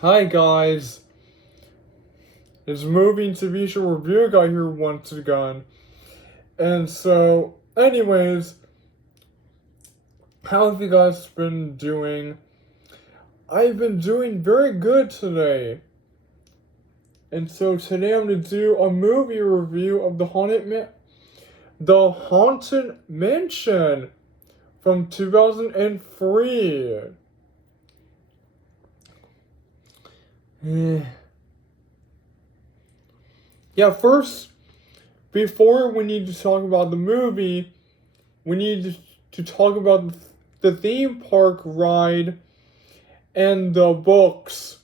Hi guys, it's Movie and TV Show Review Guy here once again. And so, anyways, how have you guys been doing? I've been doing very good today. And so today I'm going to do a movie review of The Haunted Mansion from 2003. Yeah, first, before we need to talk about the movie, we need to talk about the theme park ride and the books.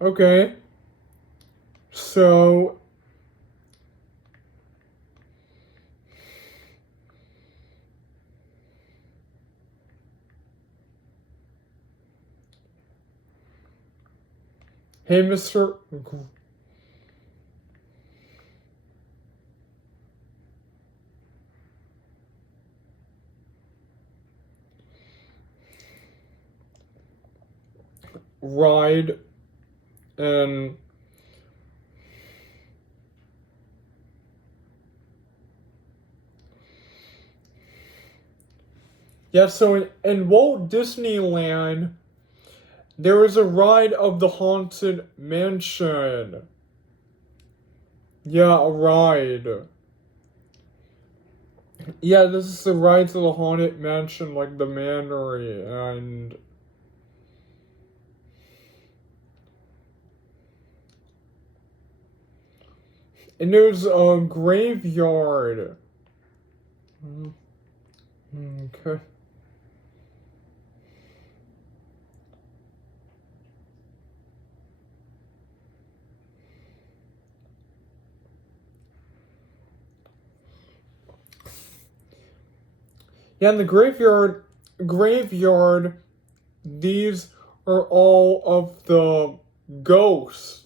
Okay, so hey, Mr. Ride and yeah, so in Walt Disneyland, there is a ride of the Haunted Mansion. Yeah, a ride. Yeah, this is the ride to the Haunted Mansion, like the Manor, and there's a graveyard. Okay. Yeah, in the graveyard, these are all of the ghosts.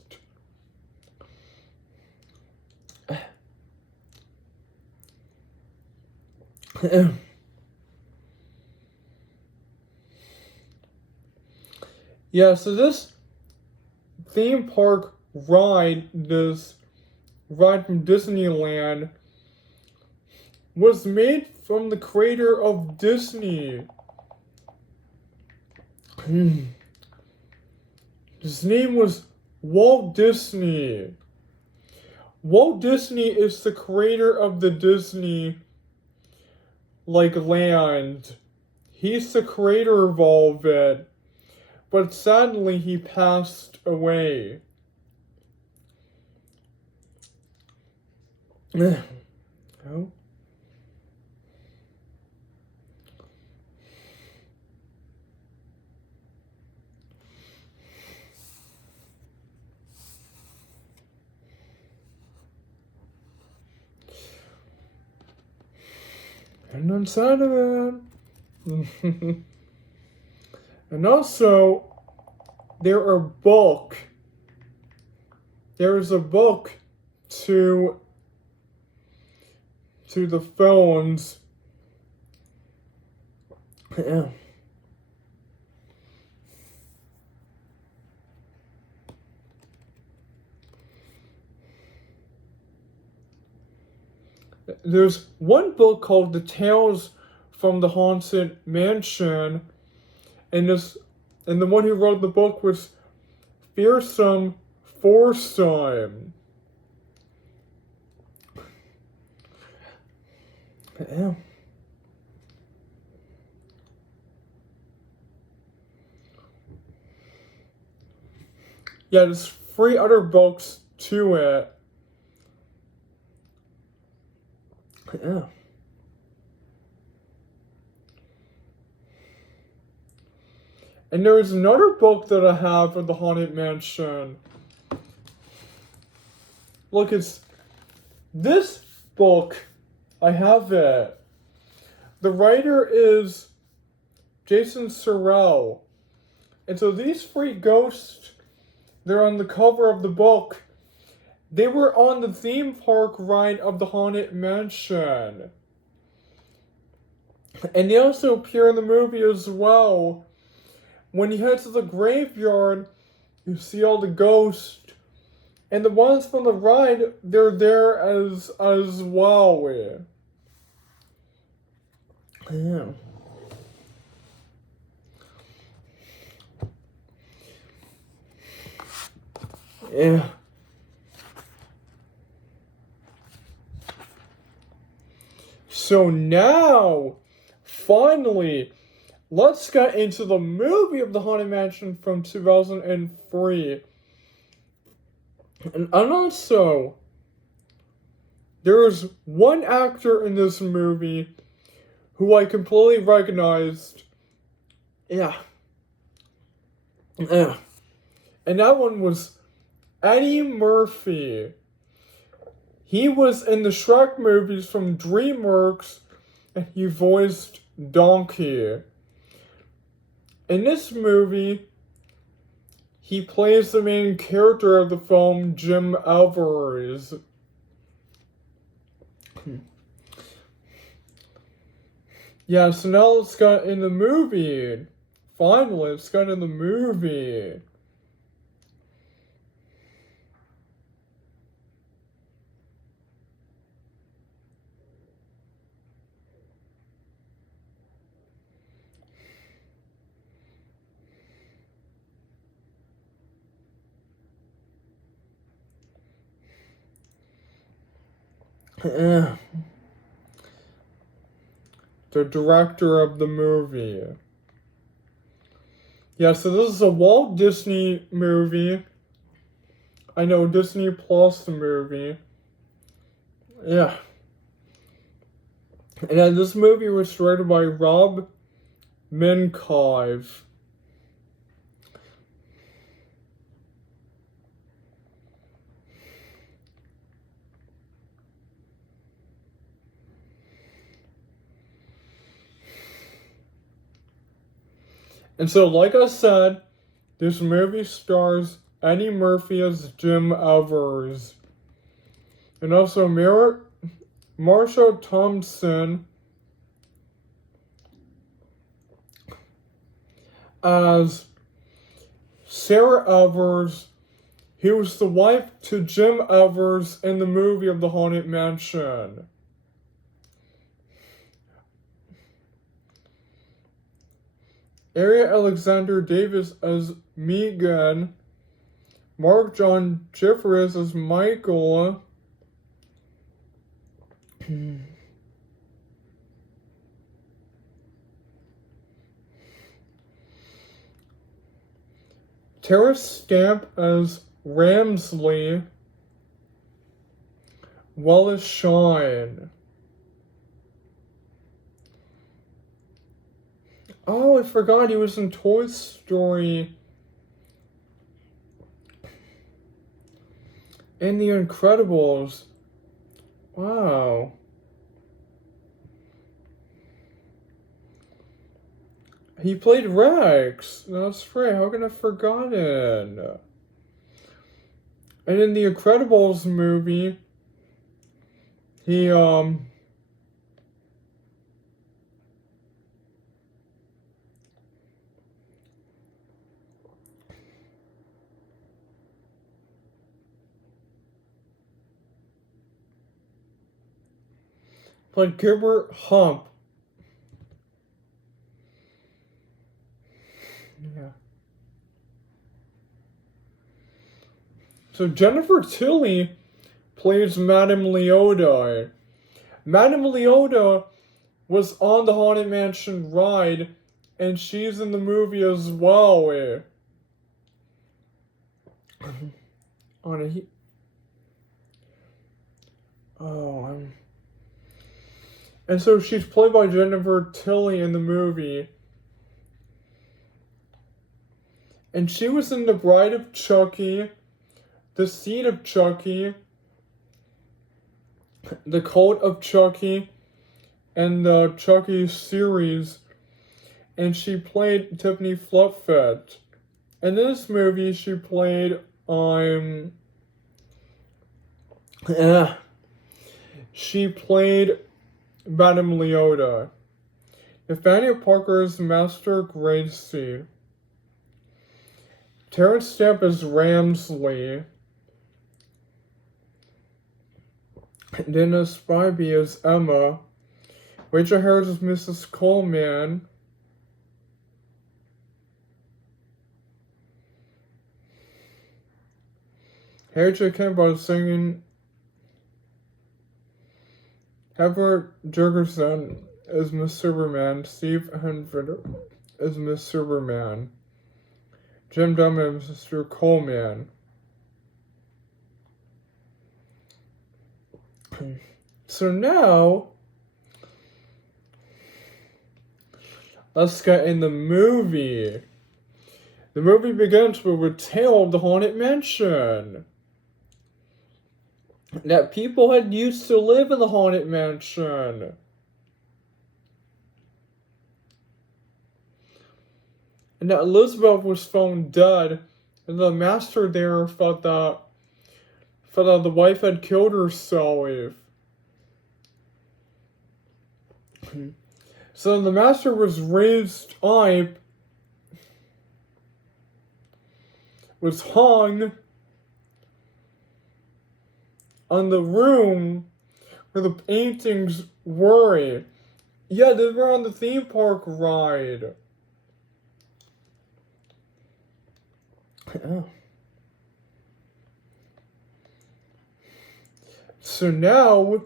Yeah, so this theme park this ride from Disneyland, was made from the creator of Disney. His name was Walt Disney. Walt Disney is the creator of the Disney, land. He's the creator of all of it. But sadly, he passed away. Oh. And I'm sad about it. And also, there is a book to the phones. There's one book called The Tales from the Haunted Mansion, and the one who wrote the book was Fearsome Forsyme. Yeah, there's 3 other books to it. And there's another book that I have of the Haunted Mansion. Look, it's this book. I have it. The writer is Jason Sorrell. And so these 3 ghosts, they're on the cover of the book. they were on the theme park ride of the Haunted Mansion. And they also appear in the movie as well. When you head to the graveyard, you see all the ghosts. And the ones from the ride, they're there as well. Yeah. Yeah. So now, finally, let's get into the movie of the Haunted Mansion from 2003. And also, there's one actor in this movie who I completely recognized. Yeah. Yeah. And that one was Eddie Murphy. He was in the Shrek movies from DreamWorks, and he voiced Donkey. In this movie, he plays the main character of the film, Jim Evers. Yeah, so now let's get in the movie. Finally, let's get in the movie. The director of the movie. Yeah, so this is a Walt Disney movie. I know, Disney Plus movie. Yeah. And then this movie was directed by Rob Minkoff. And so, like I said, this movie stars Eddie Murphy as Jim Evers. And also Marsha Thompson as Sarah Evers, who was the wife to Jim Evers in the movie of the Haunted Mansion. Ariel Alexander Davis as Megan, Mark John Jeffries as Michael, Terrace Stamp as Ramsley, Wallace Shawn. Oh, I forgot he was in Toy Story and The Incredibles. Wow. He played Rex. That's right. How could I have forgotten? And in The Incredibles movie, he played Gilbert Hump. Yeah. So Jennifer Tilly plays Madame Leota. Madame Leota was on the Haunted Mansion ride, and she's in the movie as well. And so she's played by Jennifer Tilly in the movie. And she was in The Bride of Chucky, The Seed of Chucky, The Cult of Chucky, and the Chucky series. And she played Tiffany Fluffett. In this movie, she played She played Madame Leota. Nathaniel Parker is Master Gracie. Terrence Stamp is Ramsley. Dennis Spivey is Emma. Rachel Harris is Mrs. Coleman. Harry J. Campbell is singing. Heather Jurgensen is Miss Superman. Steve Henford is Miss Superman. Jim Dunham is Mr. Coleman. So now, let's get in the movie. The movie begins with a tale of the Haunted Mansion. That people had used to live in the Haunted Mansion. And that Elizabeth was found dead, and the master there thought that the wife had killed herself. So the master was raised up, was hung on the room where the paintings were. Yeah, they were on the theme park ride. Oh. So now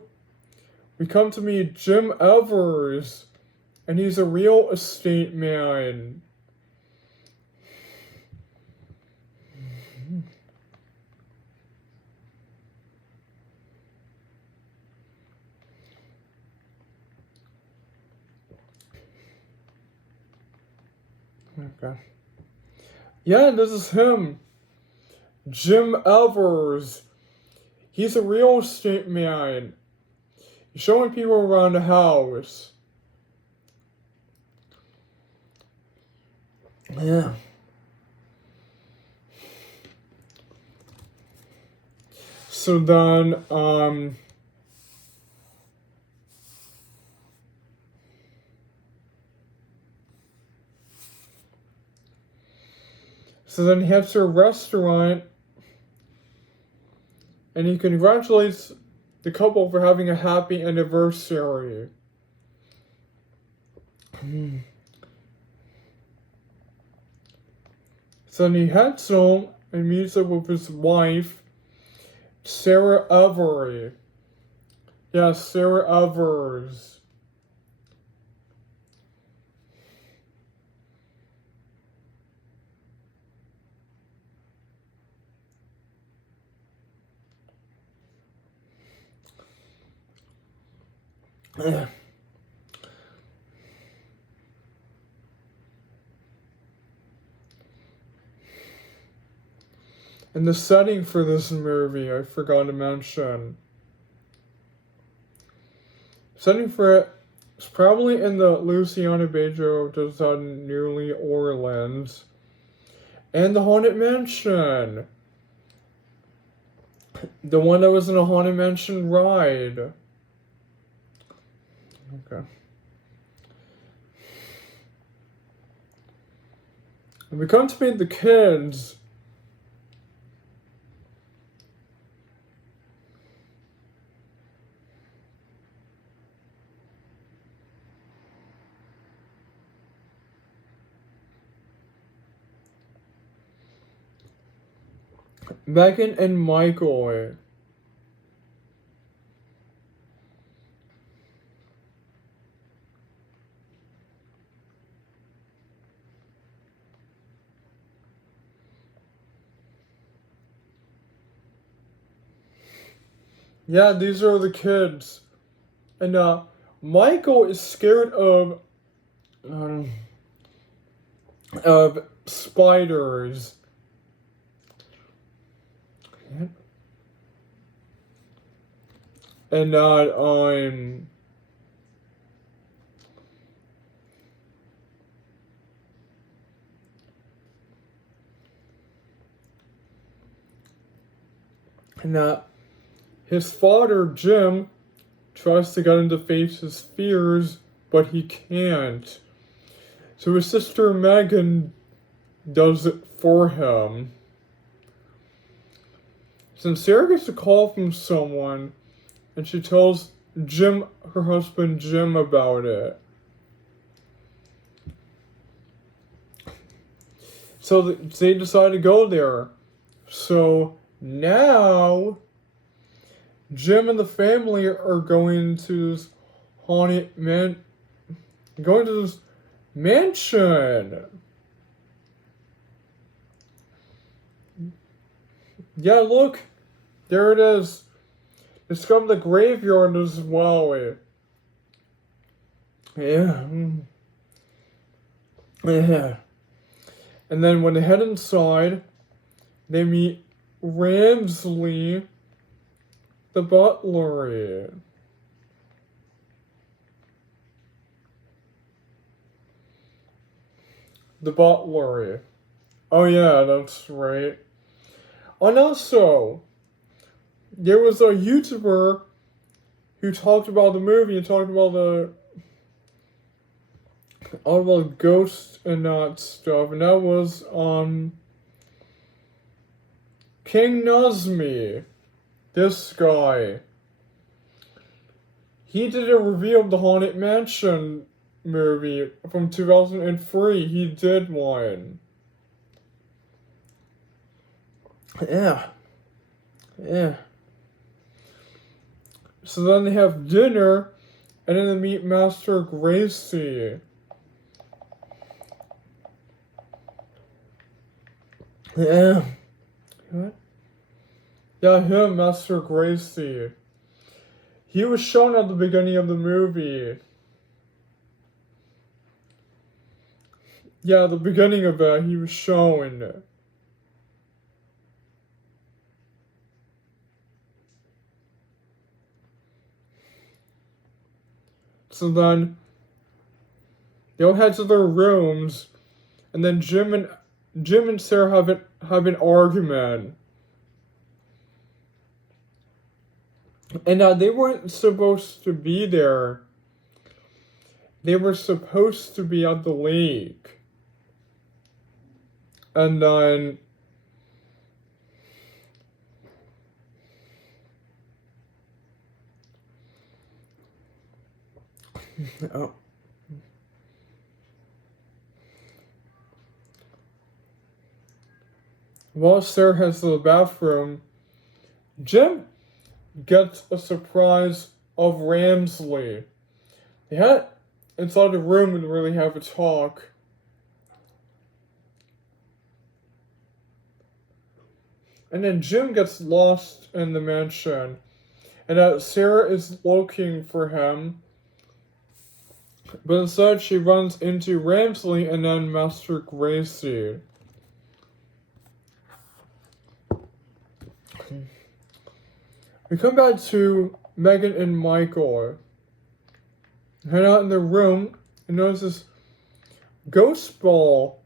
we come to meet Jim Evers, and he's a real estate man. Okay. Yeah, this is him. Jim Evers. He's a real estate man. He's showing people around the house. Yeah. So then, he heads to a restaurant, and he congratulates the couple for having a happy anniversary. So then he heads home and meets up with his wife, Sarah Every. Yeah, Sarah Evers. And the setting for this movie, I forgot to mention. Setting for it is probably in the Louisiana Bajo, just on New Orleans. And the Haunted Mansion. The one that was in a Haunted Mansion ride. Okay. And we come to meet the kids. Megan and Michael. Yeah, these are the kids. And Michael is scared of spiders. And his father, Jim, tries to get him to face his fears, but he can't. So his sister Megan does it for him. Since Sarah gets a call from someone, and she tells Jim, her husband Jim, about it. So they decide to go there. So now Jim and the family are going to this haunted going to this mansion. Yeah, look, there it is. It's from the graveyard as well. Yeah. Yeah. And then when they head inside, they meet Ramsley, the butler. The butler. Oh yeah, that's right. And also, there was a YouTuber who talked about the movie and talked about all about ghosts and that stuff, and that was King Nazmi. This guy. He did a review of the Haunted Mansion movie from 2003. He did one. Yeah. So then they have dinner, and then they meet Master Gracie. Yeah. What? Yeah, him, Master Gracie. He was shown at the beginning of the movie. Yeah, the beginning of it, he was shown. So then, they all head to their rooms, and then Jim and Sarah have an argument. And they weren't supposed to be there. They were supposed to be at the lake. And then oh. While Sarah heads to the bathroom, Jim gets a surprise of Ramsley. They had inside the room and really have a talk. And then Jim gets lost in the mansion, and Sarah is looking for him. But instead, she runs into Ramsley and then Master Gracie. We come back to Megan and Michael. Head out in the room and notice this ghost ball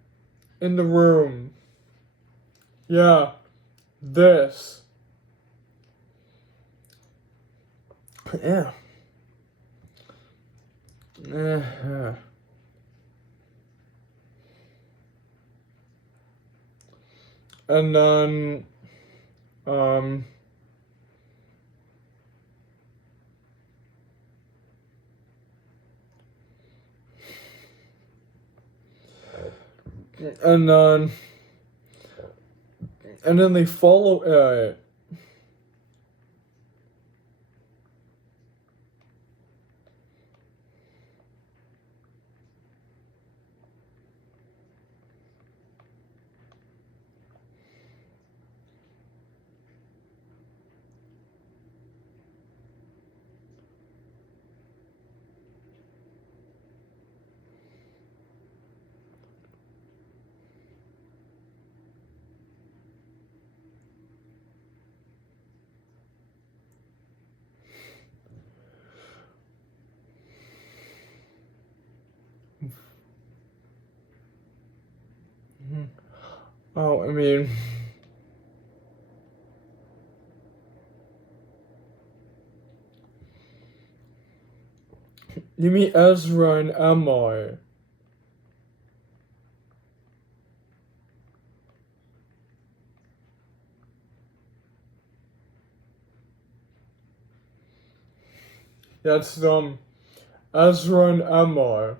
in the room. Yeah, this. Yeah. And then, and then they follow it. Oh, I mean, you meet Ezra and Emma. That's Ezra and Emma.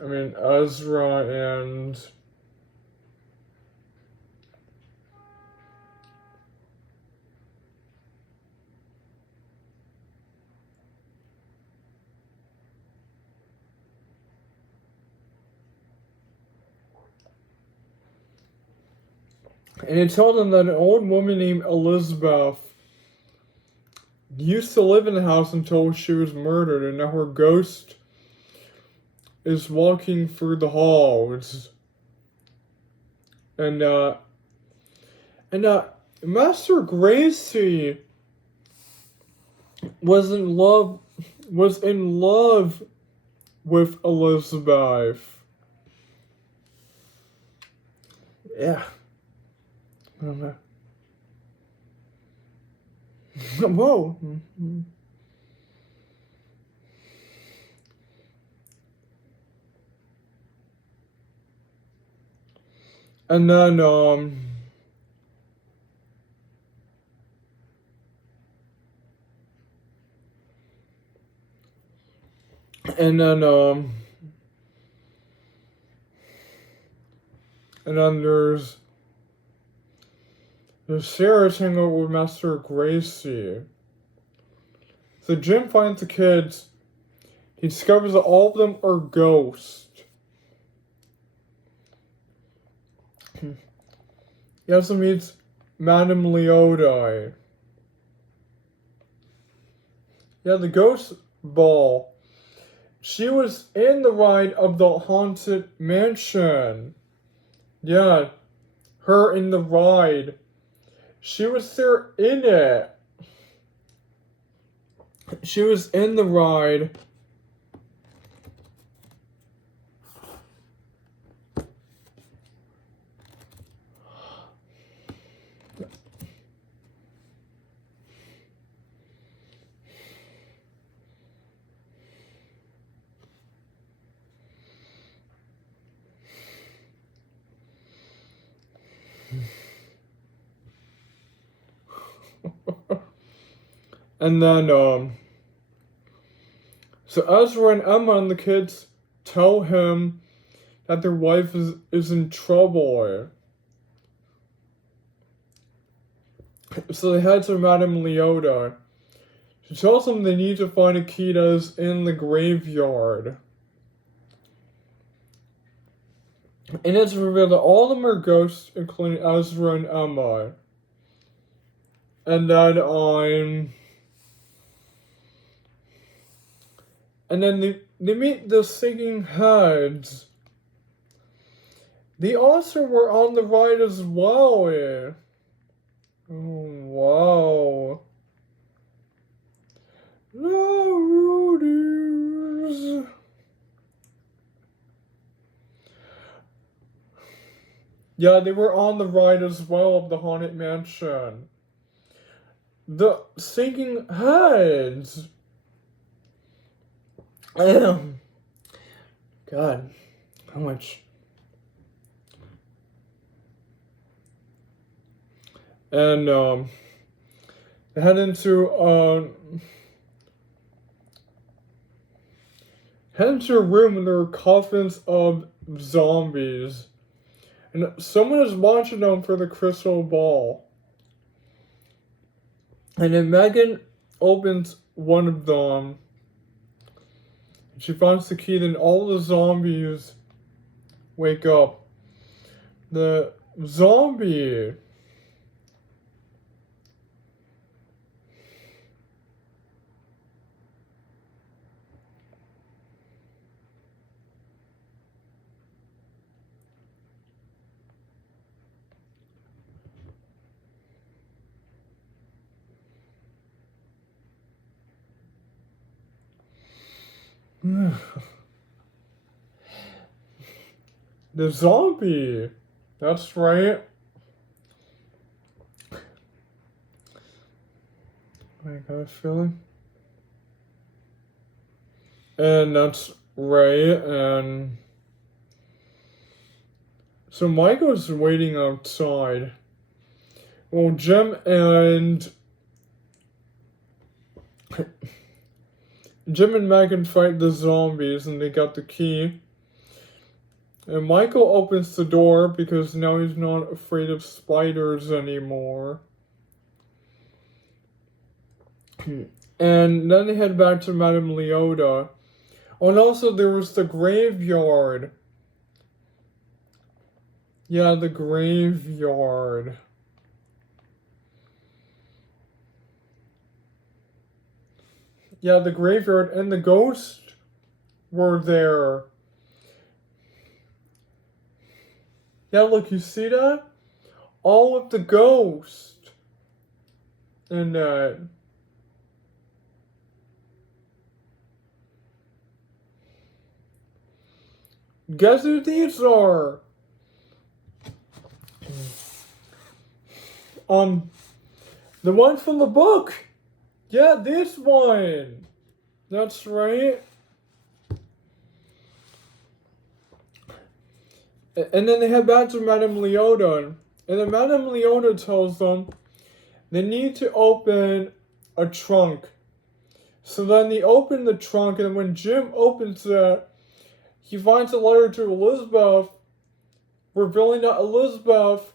I mean Ezra and it told them that an old woman named Elizabeth used to live in the house until she was murdered, and now her ghost is walking through the halls. And Master Gracie was in love with Elizabeth. Yeah. I don't know. Whoa. And then and then there's Sarah's hanging out with Master Gracie. So Jim finds the kids. He discovers that all of them are ghosts. He also meets Madame Leota. Yeah, the ghost ball. She was in the ride of the Haunted Mansion. Yeah, her in the ride. She was there in it. She was in the ride. And then, so Ezra and Emma and the kids tell him that their wife is in trouble. So they head to Madame Leota. She tells them they need to find a key that is in the graveyard. And it's revealed that all of them are ghosts, including Ezra and Emma. And then they meet the singing heads. They also were on the ride as well. Oh, wow. The Rudies. Yeah, they were on the ride as well of the Haunted Mansion. The singing heads. God, how much? And they head into a room where there are coffins of zombies, and someone is watching them for the crystal ball. And then Megan opens one of them. She finds the key, then all the zombies wake up. The zombie. The zombie. That's right. I got a feeling. And that's Ray, and so Michael's waiting outside. Well, Jim and Megan fight the zombies, and they got the key. And Michael opens the door because now he's not afraid of spiders anymore. And then they head back to Madame Leota. Oh, and also there was the graveyard. Yeah, the graveyard. Yeah, the graveyard and the ghosts were there. Yeah, look, you see that? All of the ghosts in that. Guess who these are? The one from the book. Yeah, this one. That's right. And then they head back to Madame Leota. And then Madame Leota tells them they need to open a trunk. So then they open the trunk, and when Jim opens it, he finds a letter to Elizabeth, revealing that Elizabeth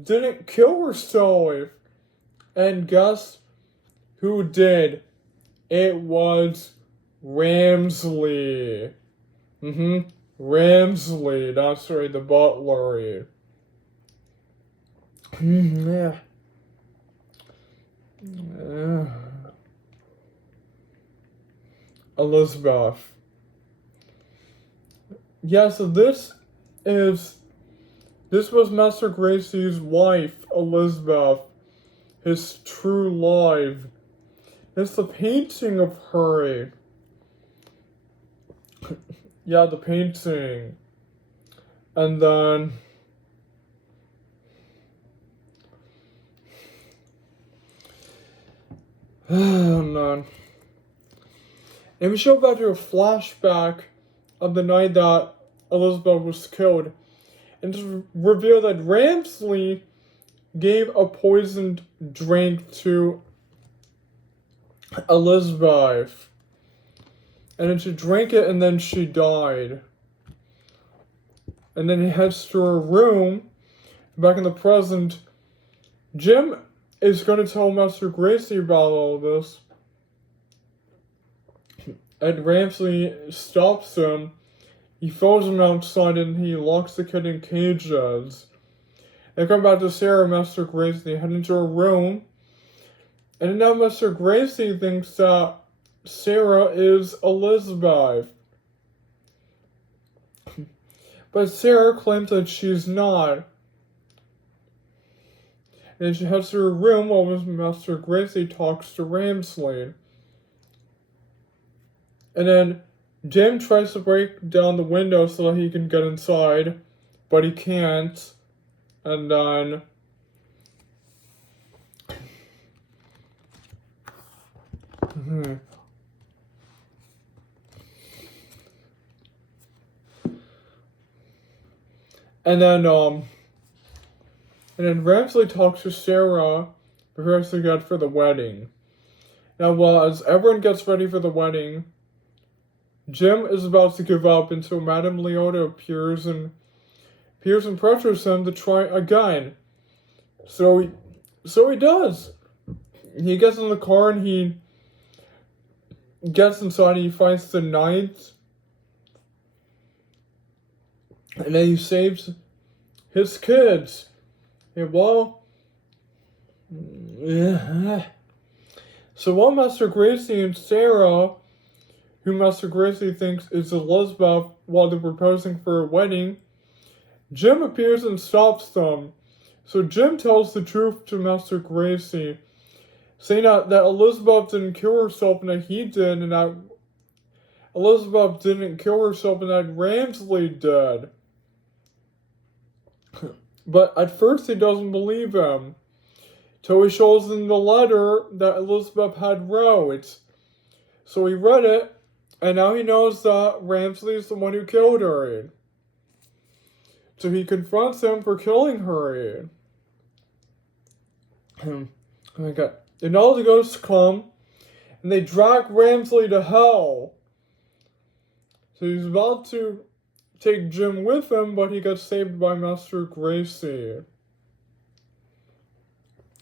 didn't kill herself. And guess who did? It was Ramsley. Ramsley. That's right, the butler. Yeah. Elizabeth. Yeah, so this was Master Gracie's wife, Elizabeth, his true love. It's the painting of her. Yeah, the painting. And then oh man. And we show back to a flashback of the night that Elizabeth was killed, and just reveal that Ramsley gave a poisoned drink to Elizabeth. And then she drank it, and then she died. And then he heads to her room. Back in the present, Jim is going to tell Master Gracie about all this. And Ramsley stops him. He throws him outside, and he locks the kid in cages. They come back to Sarah and Master Gracie, head into her room. And now Master Gracie thinks that Sarah is Elizabeth. But Sarah claims that she's not. And she heads to her room while Master Gracie talks to Ramsley. And then Jim tries to break down the window so that he can get inside, but he can't. And then And then Ramsley talks to Sarah, prepares to get for the wedding. Now, as everyone gets ready for the wedding, Jim is about to give up until Madame Leota appears and pressures him to try again. So he does. He gets in the car and he gets inside and he finds the knight. And then he saves his kids. Yeah, So while Master Gracie and Sarah, who Master Gracie thinks is Elizabeth while they're proposing for a wedding, Jim appears and stops them. So Jim tells the truth to Master Gracie, saying that Elizabeth didn't kill herself and that he did, and that Elizabeth didn't kill herself and that Ramsley did. But at first he doesn't believe him, till he shows him the letter that Elizabeth had wrote. So he read it, And now he knows that Ramsley is the one who killed her. So he confronts him for killing her. Oh my god. And all the ghosts come and they drag Ramsley to hell. So he's about to take Jim with him, but he gets saved by Master Gracie.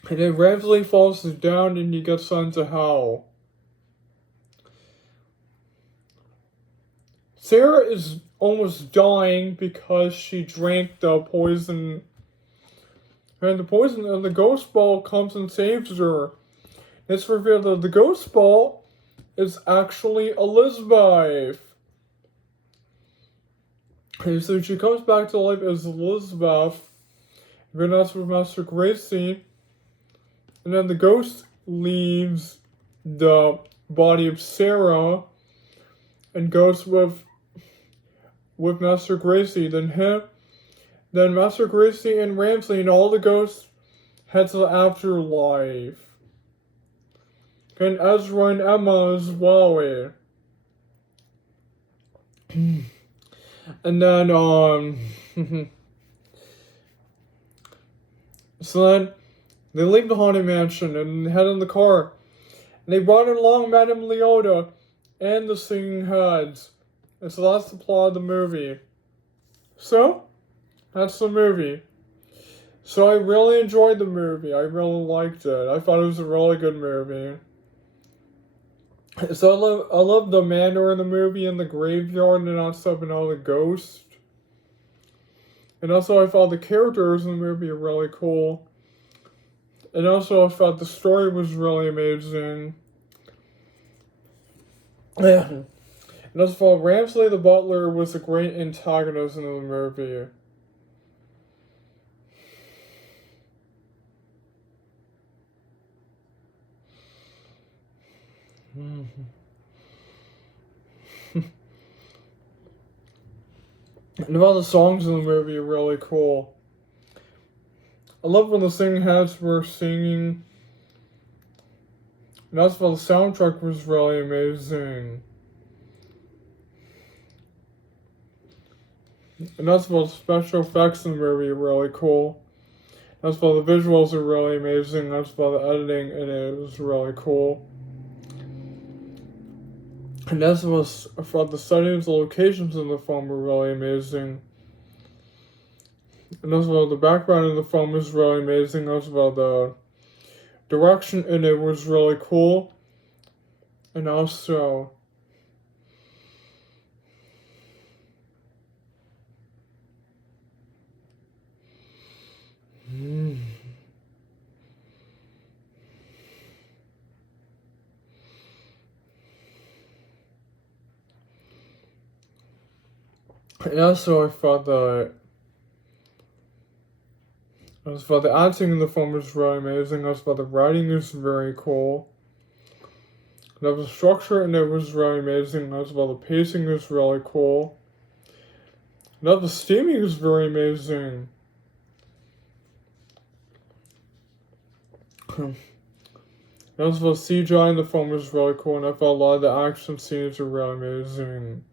And then Ramsley falls down and he gets sent to hell. Sarah is almost dying because she drank the poison. And the ghost ball comes and saves her. It's revealed that the ghost ball is actually Elizabeth. And so she comes back to life as Elizabeth. Then that's with Master Gracie. And then the ghost leaves the body of Sarah and goes with Master Gracie. Then Master Gracie and Ramsley and all the ghosts head to the afterlife. And Ezra and Emma as well. And then, so then they leave the Haunted Mansion and head in the car. And they brought along Madame Leota and the Singing Heads. And so that's the plot of the movie. So, that's the movie. So I really enjoyed the movie. I really liked it. I thought it was a really good movie. So I love the manor in the movie and the graveyard and also and all the ghosts. And also I thought the characters in the movie are really cool. And also I thought the story was really amazing. And also I thought Ramsley the Butler was a great antagonist in the movie. And all the songs in the movie are really cool. I love when the Singing Heads were singing. And also the soundtrack was really amazing. And also the special effects in the movie are really cool. That's why the visuals are really amazing. That's why the editing in it was really cool. And that's what I thought the settings, the locations in the film were really amazing. And that's why the background in the film was really amazing. That's why the direction in it was really cool. And also, and also I thought the acting in the film was really amazing. I thought the writing is very cool. And the structure in it was really amazing. I thought the pacing is really cool. And the steaming is very amazing. And also the CGI in the film was really cool, and I thought a lot of the action scenes were really amazing.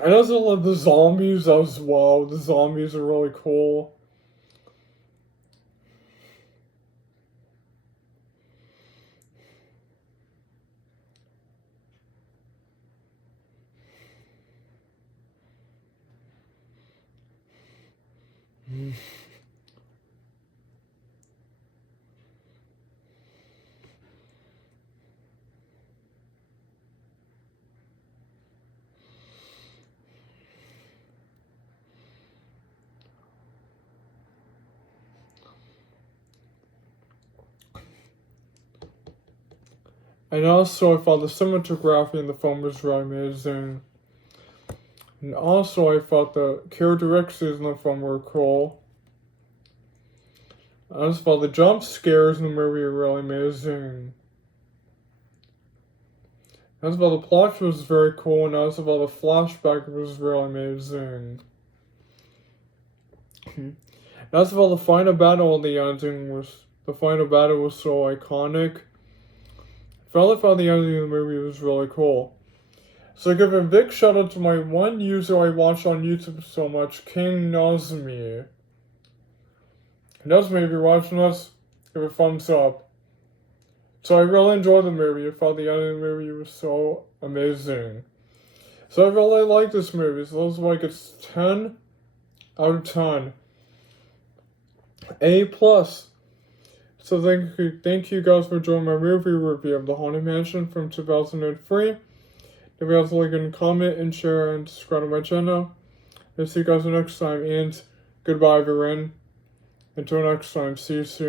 I also love the zombies as well. The zombies are really cool. And also, I thought the cinematography in the film was really amazing. And also, I thought the characteristics in the film were cool. I also thought the jump scares in the movie were really amazing. I also thought the plot was very cool, and I also thought the flashback was really amazing. And I also thought the final battle in the ending was so iconic. Finally found the ending of the movie was really cool. So I give a big shout out to my one user I watch on YouTube so much, King Nazmi. Nazmi, if you're watching us, give a thumbs up. So I really enjoyed the movie. I thought the ending of the movie was so amazing. So I really like this movie. So this is like it's 10 out of 10. A plus. So thank you guys for joining my movie review of The Haunted Mansion from 2003. If you guys like and comment and share and subscribe to my channel. I'll see you guys next time and goodbye everyone. Until next time, see you soon.